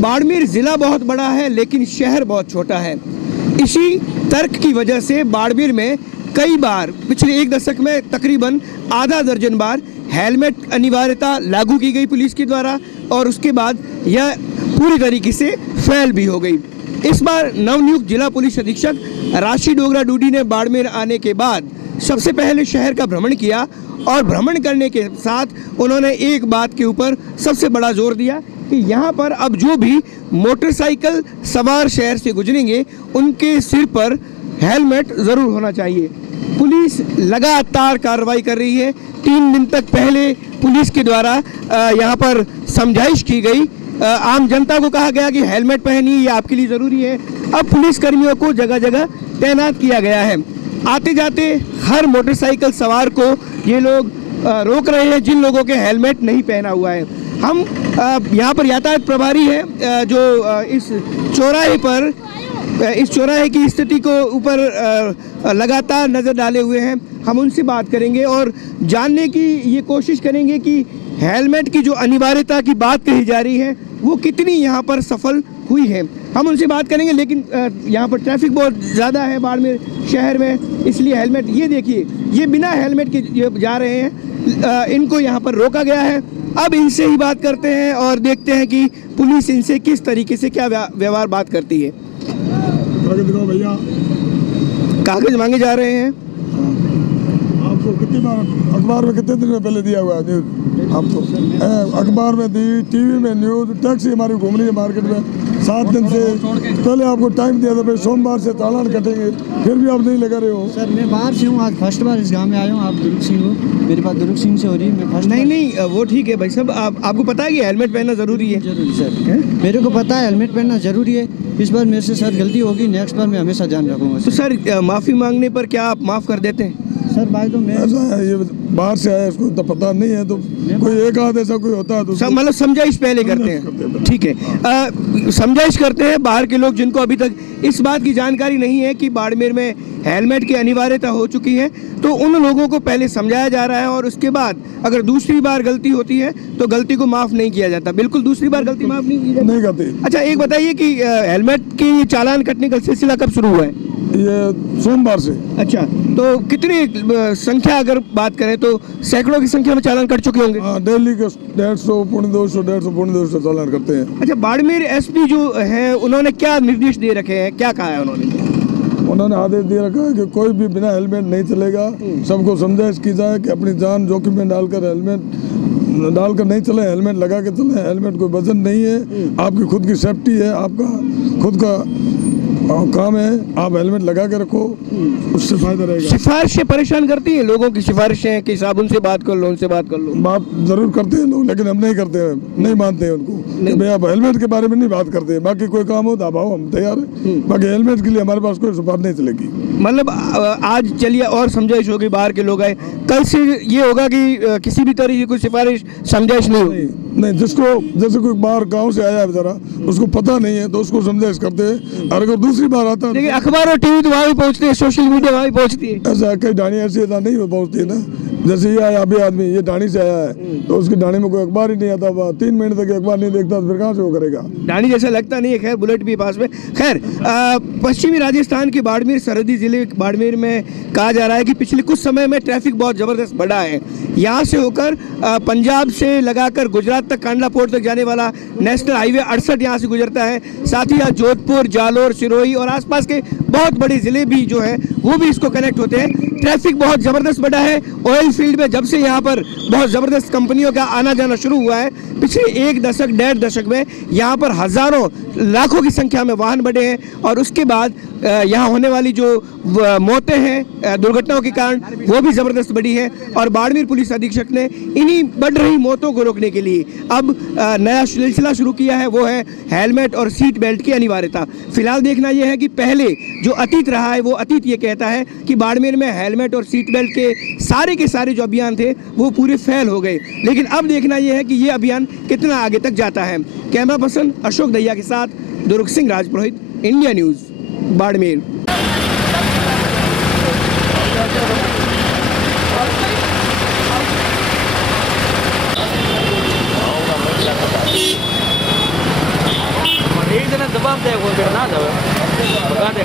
बाड़मेर ज़िला बहुत बड़ा है लेकिन शहर बहुत छोटा है। इसी तर्क की वजह से बाड़मेर में कई बार पिछले एक दशक में तकरीबन आधा दर्जन बार हेलमेट अनिवार्यता लागू की गई पुलिस के द्वारा और उसके बाद यह पूरी तरीके से फेल भी हो गई। इस बार नवनियुक्त जिला पुलिस अधीक्षक राशि डोगरा डूडी ने बाड़मेर आने के बाद सबसे पहले शहर का भ्रमण किया और भ्रमण करने के साथ उन्होंने एक बात के ऊपर सबसे बड़ा जोर दिया कि यहाँ पर अब जो भी मोटरसाइकिल सवार शहर से गुजरेंगे उनके सिर पर हेलमेट ज़रूर होना चाहिए। पुलिस लगातार कार्रवाई कर रही है। 3 दिन तक पहले पुलिस के द्वारा यहाँ पर समझाइश की गई, आम जनता को कहा गया कि हेलमेट पहनिए, ये आपके लिए ज़रूरी है। अब पुलिस कर्मियों को जगह जगह तैनात किया गया है। आते जाते हर मोटरसाइकिल सवार को ये लोग रोक रहे हैं जिन लोगों के हेलमेट नहीं पहना हुआ है। हम यहाँ पर यातायात प्रभारी है जो इस चौराहे की स्थिति को ऊपर लगातार नज़र डाले हुए हैं। हम उनसे बात करेंगे और जानने की ये कोशिश करेंगे कि हेलमेट की जो अनिवार्यता की बात कही जा रही है वो कितनी यहाँ पर सफल हुई है। हम उनसे बात करेंगे, लेकिन यहाँ पर ट्रैफिक बहुत ज़्यादा है बाड़मेर शहर में, इसलिए हेलमेट, ये देखिए, ये बिना हेलमेट के जा रहे हैं, इनको यहाँ पर रोका गया है। अब इनसे ही बात करते हैं और देखते हैं कि पुलिस इनसे किस तरीके से क्या व्यवहार बात करती है। भैया कागज मांगे जा रहे हैं। आपको कितनी बार अखबार में कितने दिन में पहले दिया हुआ है न्यूज़? आपको अखबार में दी, टीवी में न्यूज़, टैक्सी हमारी घूम रही है मार्केट में 7 दिन से। पहले आपको टाइम दिया था भाई सोमवार से चालान कटेंगे, फिर भी आप नहीं लगा रहे हो। सर मैं बाहर से हूँ, आज फर्स्ट बार इस गांव में आया हूँ। आप दुर्ग सिंह हो, मेरी बात दुर्ग सिंह से हो रही है। मैं फर्स्ट नहीं वो ठीक है भाई साहब, आपको पता है कि हेलमेट पहनना ज़रूरी है? जरूरी सर, मेरे को पता है हेलमेट पहनना ज़रूरी है। इस बार मेरे से सर गलती होगी, नेक्स्ट बार मैं हमेशा ध्यान रखूँगा। तो सर माफ़ी मांगने पर क्या आप माफ़ कर देते हैं? सर भाई तो मैं ऐसा है, ये बाहर से आया, इसको तो पता नहीं है, तो कोई एक आध ऐसा कोई होता है तो मतलब समझाइश पहले करते हैं, ठीक है। समझाइश करते हैं बाहर के लोग जिनको अभी तक इस बात की जानकारी नहीं है कि बाड़मेर में हेलमेट की अनिवार्यता हो चुकी है, तो उन लोगों को पहले समझाया जा रहा है और उसके बाद अगर दूसरी बार गलती होती है तो गलती को माफ़ नहीं किया जाता। बिल्कुल दूसरी बार गलती माफ़ नहीं की जाती। नहीं करती। अच्छा एक बताइए कि हेलमेट की चालान कटने का सिलसिला कब शुरू हुआ है? ये सोमवार से। अच्छा, तो कितनी संख्या अगर बात करें तो सैकड़ों की संख्या में चालान कट चुके होंगे? हाँ, डेली के 150 पौने 200 चालान करते हैं। अच्छा, बाड़मेर एसपी जो है उन्होंने क्या निर्देश दे रखे हैं, क्या कहा है उन्होंने आदेश दे रखा है कि कोई भी बिना हेलमेट नहीं चलेगा। सबको समझाइश की जाए कि अपनी जान जोखिम में डालकर हेलमेट डालकर नहीं चले, हेलमेट लगा के चले। हेलमेट कोई वजन नहीं है, आपकी खुद की सेफ्टी है, आपका खुद का काम है, आप हेलमेट लगा के रखो, उससे फायदा रहेगा। सिफारिशें परेशान करती हैं लोगों की, सिफारिशें कि साहब उनसे बात कर लो, उनसे बात कर लो। बात जरूर करते हैं लोग, लेकिन हम नहीं करते हैं, नहीं मानते हैं उनको। भाई आप हेलमेट के बारे में नहीं बात करते हैं, बाकी कोई काम हो तो आओ, हम तैयार हैं। बाकी हेलमेट के लिए हमारे पास कोई सिफारिश नहीं चलेगी। मतलब आज चलिए और समझाइश होगी, बाहर के लोग आए, कल से ये होगा कि किसी भी तरह की कोई सिफारिश समझाइश नहीं होगी? नहीं, जिसको जैसे कोई बाहर गांव से आया है बेचारा, उसको पता नहीं है तो उसको समझाइश करते हैं। और अगर दूसरी बार आता है, लेकिन अखबार और टीवी तो वहाँ भी पहुँचते हैं, सोशल मीडिया वहाँ भी पहुँचती है। ऐसा कई ढाणी ऐसी नहीं पहुँचती है ना। जैसे ये आया अभी आदमी, ये ढाणी से आया है तो उसकी ढाणी में कोई अखबार ही नहीं आता, 3 महीने तक अखबार नहीं देखता, तो फिर कहाँ से वो करेगा? ढाणी जैसा लगता नहीं है। खैर, बुलेट भी पास में। खैर, पश्चिमी राजस्थान के बाड़मेर सरहदी जिले बाड़मेर में कहा जा रहा है कि पिछले कुछ समय में ट्रैफिक बहुत ज़बरदस्त बढ़ा है। यहाँ से होकर पंजाब से लगाकर गुजरात तक, कांडला पोर्ट तक जाने वाला नेशनल हाईवे 68 यहाँ से गुजरता है। साथ ही यहाँ जोधपुर, जालोर, सिरोही और आसपास के बहुत बड़े ज़िले भी जो हैं वो भी इसको कनेक्ट होते हैं। ट्रैफिक बहुत ज़बरदस्त बढ़ा है। ऑयल फील्ड में जब से यहाँ पर बहुत ज़बरदस्त कंपनियों का आना जाना शुरू हुआ है, पिछले 1-1.5 दशक में यहाँ पर हज़ारों लाखों की संख्या में वाहन बढ़े हैं और उसके बाद यहाँ होने वाली जो मौतें हैं दुर्घटनाओं के कारण वो भी ज़बरदस्त बढ़ी है। और बाड़मेर पुलिस अधीक्षक ने इन्हीं बढ़ रही मौतों को रोकने के लिए अब नया सिलसिला शुरू किया है, वो है हेलमेट और सीट बेल्ट की अनिवार्यता। फिलहाल देखना यह है कि पहले जो अतीत रहा है वो अतीत ये कहता है कि बाड़मेर में हेलमेट और सीट बेल्ट के सारे जो अभियान थे वो पूरे फेल हो गए, लेकिन अब देखना यह है कि ये अभियान कितना आगे तक जाता है। कैमरा पर्सन अशोक दहिया के साथ दुर्ग सिंह राजपुरोहित, इंडिया न्यूज़, बाड़मेर। जवाब दे कोई फिर ना दे भगा दे